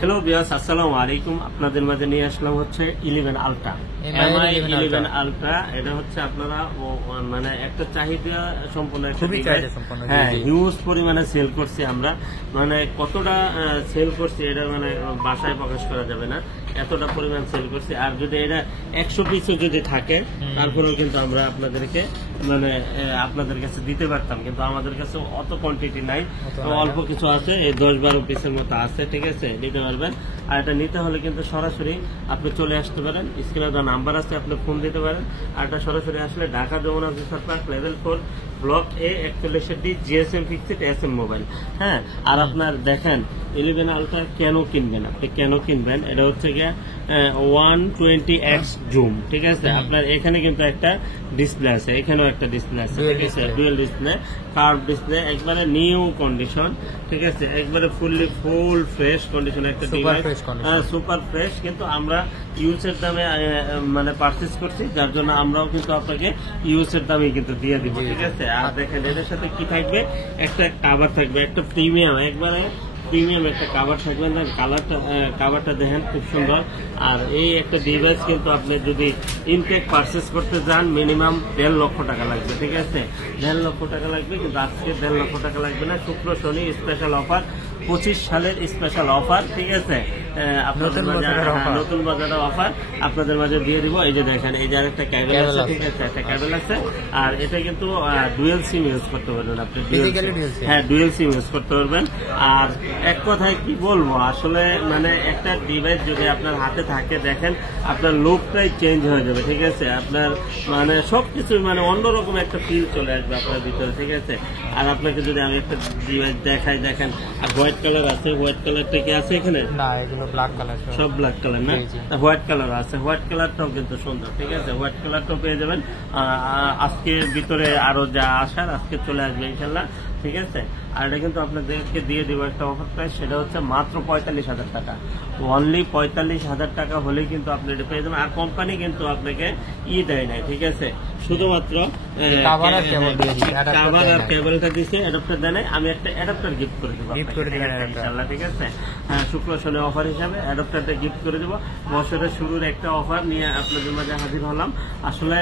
Hello viewers, আসসালামু আলাইকুম। আপনাদের মাঝে নিয়ে আসলাম হচ্ছে 11 আলট্রা, MI 11 আলট্রা। এটা হচ্ছে আপনারা মানে একটা চাহিদা সম্পন্ন একটা ডিভাইস, হ্যাঁ, হিউজ পরিমাণে সেল করছি আমরা। মানে কতটা সেল করছি এটা মানে বাসায় প্রকাশ করা যাবে না, এতটা পরিমাণ সেল করছি। আর যদি এটা 100 পিসও যদি থাকে তারপরেও কিন্তু আমরা আপনাদেরকে মানে আপনাদের কাছে দিতে পারতাম, কিন্তু আমাদের কাছে অত কোয়ান্টিটি নাই, অল্প কিছু আছে, এই 10-12 পিসের মতো আছে, ঠিক আছে, নিতে পারবেন। আর এটা নিতে হলে কিন্তু সরাসরি আপনি চলে আসতে পারেন, স্ক্রিনে দেওয়া নাম্বার আছে, আপনি ফোন দিতে পারেন। আর এটা সরাসরি আসলে Dhaka Jamuna future park level 4 block A 41D GSM fixed SM mobile. হ্যাঁ, আর আপনার দেখেন 11 আলট্রা কেন কিনবেন, আপনি কেন কিনবেন, এটা হচ্ছে গিয়ে 120x জুম, ঠিক আছে। আপনার এখানে কিন্তু একটা ডিসপ্লে আছে, এখানেও একটা ডিসপ্লে আছে, ঠিক আছে, ডুয়াল ডিসপ্লে, কার্ভ ডিসপ্লে, একবারে নিউ কন্ডিশন, ঠিক আছে, একবারে ফুল ফ্রেশ কন্ডিশন একটা ডিভাইস, সুপার ফ্রেশ। কিন্তু আমরা ইউজের দামে মানে পারচেজ করছি, যার জন্য আমরাও কিন্তু আপনাকে ইউজের দামে কিন্তু দিয়ে দিব, ঠিক আছে। আর দেখেন এদের সাথে কি থাকবে, একটা কাভার থাকবে, একটা প্রিমিয়াম, একবারে প্রিমিয়াম একটা কাভার থাকবে। কাভারটা দেখেন খুব সুন্দর। আর এই একটা ডিভাইস কিন্তু আপনি যদি ইনটেক পারচেস করতে যান মিনিমাম 1.5 লক্ষ টাকা লাগবে, ঠিক আছে, 1.5 লক্ষ টাকা লাগবে। কিন্তু আজকে 1.5 লক্ষ টাকা লাগবে না, শুক্র শনি স্পেশাল অফার, 25 সালের স্পেশাল অফার, ঠিক আছে, আপনাদের নতুন বাজারের অফার আপনাদের মাঝে দিয়ে দিব। এই যে দেখেন, এই যে আরেকটা ক্যাবেল আছে, ঠিক আছে, একটা ক্যাবেল আছে। আর এটা কিন্তু ডুয়েল সিম ইউজ করতে পারবেন আপনি, হ্যাঁ, ডুয়েল সিম ইউজ করতে পারবেন। আর এক কথায় কি বলবো, আসলে মানে একটা ডিভাইস যদি আপনার হাতে থাকে, দেখেন আপনার লুকটাই চেঞ্জ হয়ে যাবে, ঠিক আছে, আপনার মানে সবকিছু মানে অন্যরকম একটা ফিল চলে আসবে আপনার ভিতরে, ঠিক আছে। আর আপনাকে যদি আমি একটা ডিভাইস দেখাই, দেখেন, আর হোয়াইট কালার আছে, হোয়াইট কালারটা কি আছে এখানে? না, এগুলো ব্ল্যাক কালার, সব ব্ল্যাক কালার না, হোয়াইট কালার আছে, হোয়াইট কালারটাও কিন্তু সুন্দর, ঠিক আছে, হোয়াইট কালারটাও পেয়ে যাবেন। আজকের ভিতরে আরো যা আসার আজকে চলে আসবে ইনশাল্লাহ, ঠিক আছে। আর এটা কিন্তু আপনাদেরকে দিয়ে দিব একটা অফার প্রাইস, সেটা হচ্ছে মাত্র 45,000 টাকা, অনলি 45,000 টাকা হলেই কিন্তু আপনি এটা পেয়ে যাবেন। আর কোম্পানি কিন্তু আপনাকে দেয় নাই, ঠিক আছে, শুধুমাত্র কাভার আর কেবলটা দিচ্ছে, অ্যাডাপ্টার দেয় নাই। আমি একটা অ্যাডাপ্টার গিফট করে দেবো ইনশাল্লাহ, ঠিক আছে। শুক্র শনি অফার হিসাবে অ্যাডাপ্টারটা গিফট করে দেবো। বছরের শুরুর একটা অফার নিয়ে আপনাদের মাঝে হাজির হলাম। আসলে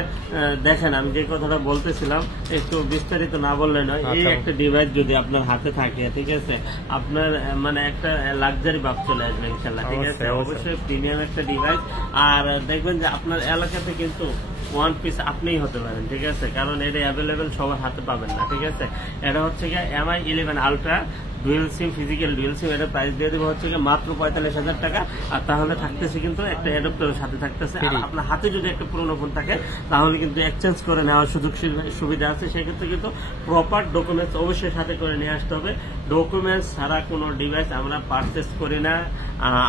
দেখেন, আমি যে কথাটা বলতেছিলাম একটু বিস্তারিত না বললে নয়, এই একটা ডিভাইস যদি আপনার হাতে থাকে, ঠিক আছে, আপনার মানে একটা লাক্সারি ভাব চলে আসবে ইনশাল্লাহ, ঠিক আছে। অবশ্যই প্রিমিয়াম একটা ডিভাইস। আর দেখবেন যে আপনার এলাকাতে কিন্তু ওয়ান পিস আপনিই হতে পারেন, ঠিক আছে, কারণ এটা অ্যাভেলেবেল সবার হাতে পাবেন না, ঠিক আছে। এটা হচ্ছে গিয়ে MI 11 আলট্রা ডুয়েল সিম, ফিজিক্যাল ডুয়েল সিম। এটা প্রাইস দিয়ে দেবো হচ্ছে গিয়ে মাত্র 45,000 টাকা। আর তাহলে থাকতেছে কিন্তু একটা অ্যাডাপ্টারের সাথে থাকতেছে। আর আপনার হাতে যদি একটা পুরোনো ফোন থাকে তাহলে কিন্তু এক্সচেঞ্জ করে নেওয়ার সুযোগ সুবিধা আছে। সেক্ষেত্রে কিন্তু প্রপার ডকুমেন্টস অবশ্যই সাথে করে নিয়ে আসতে হবে। ডকুমেন্টস ছাড়া কোনো ডিভাইস আমরা পারচেস করি না,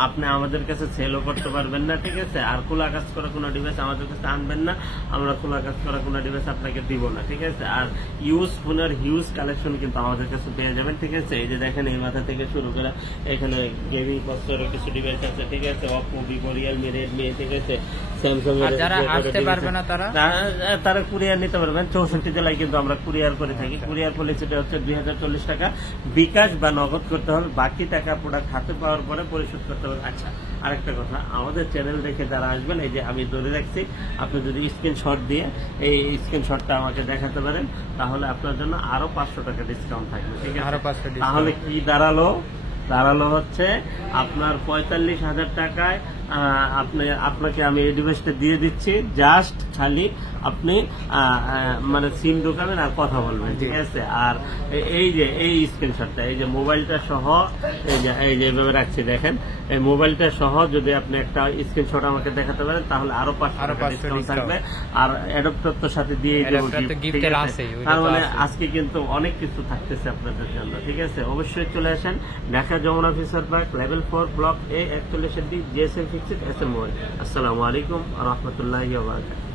আপনি আমাদের কাছে সেলও করতে পারবেন না, ঠিক আছে। আর খোলা কাজ করা কোনো ডিভাইস আমাদের কাছে আনবেন না, আমরা খোলা কাজ করা কোনো ডিভাইস আপনাকে দিব না, ঠিক আছে। আর ইউজ ফোনের হিউজ কালেকশন কিন্তু আমাদের কাছে পেয়ে যাবেন, ঠিক আছে। এই যে দেখেন, এই মাথা থেকে শুরু করে এখানে গেমিং প্রসেসরের কিছু ডিভাইস আছে, ঠিক আছে, অপো, ভিভো, রিয়েলমি, রেডমি, ঠিক আছে, স্যামসাং এর। যারা আসতে পারবে না তারা কুরিয়ার নিতে পারবেন। 64 জেলায় কিন্তু আমরা কুরিয়ার করে থাকি। কুরিয়ার পলিসিটা হচ্ছে 2040 টাকা বিকাশ বা নগদ করতে হবে, বাকি টাকা প্রোডাক্ট হাতে পাওয়ার পরে পরিশোধ করতে হবে। আচ্ছা, আরেকটা কথা, আমাদের চ্যানেল দেখে যারা আসবেন, এই যে আমি ধরে রাখছি, আপনি যদি স্ক্রিনশট দিয়ে এই স্ক্রিনশটটা আমাকে দেখাতে পারেন তাহলে আপনার জন্য আরো 500 টাকা ডিসকাউন্ট থাকবে, ঠিক আছে। তাহলে কি দাঁড়ালো হচ্ছে আপনার 45,000 টাকায় আপনাকে আমি এই ডিভাইসটা দিয়ে দিচ্ছি। জাস্ট খালি আপনি মানে সিম ঢোকাবেন আর কথা বলবেন, ঠিক আছে। আর এই যে এই স্ক্রিনশটটা, এই যে মোবাইলটা সহ, এই যে এভাবে রাখছি, দেখেন, এই মোবাইলটা সহ যদি আপনি একটা স্ক্রিনশট আমাকে দেখাতে পারেন তাহলে আরো 500 ডিসকাউন্ট থাকবে। আর অ্যাডাপ্টার তো সাথে দিয়ে দেবো, তার মানে আজকে কিন্তু অনেক কিছু থাকতেছে আপনাদের জন্য, ঠিক আছে। অবশ্যই চলে আসেন Dhaka Jamuna future park level 4 block A 41D GSM fixed SM mobile. আসসালামু আলাইকুম ওয়া রাহমাতুল্লাহি ওয়া বারাকাতুহু।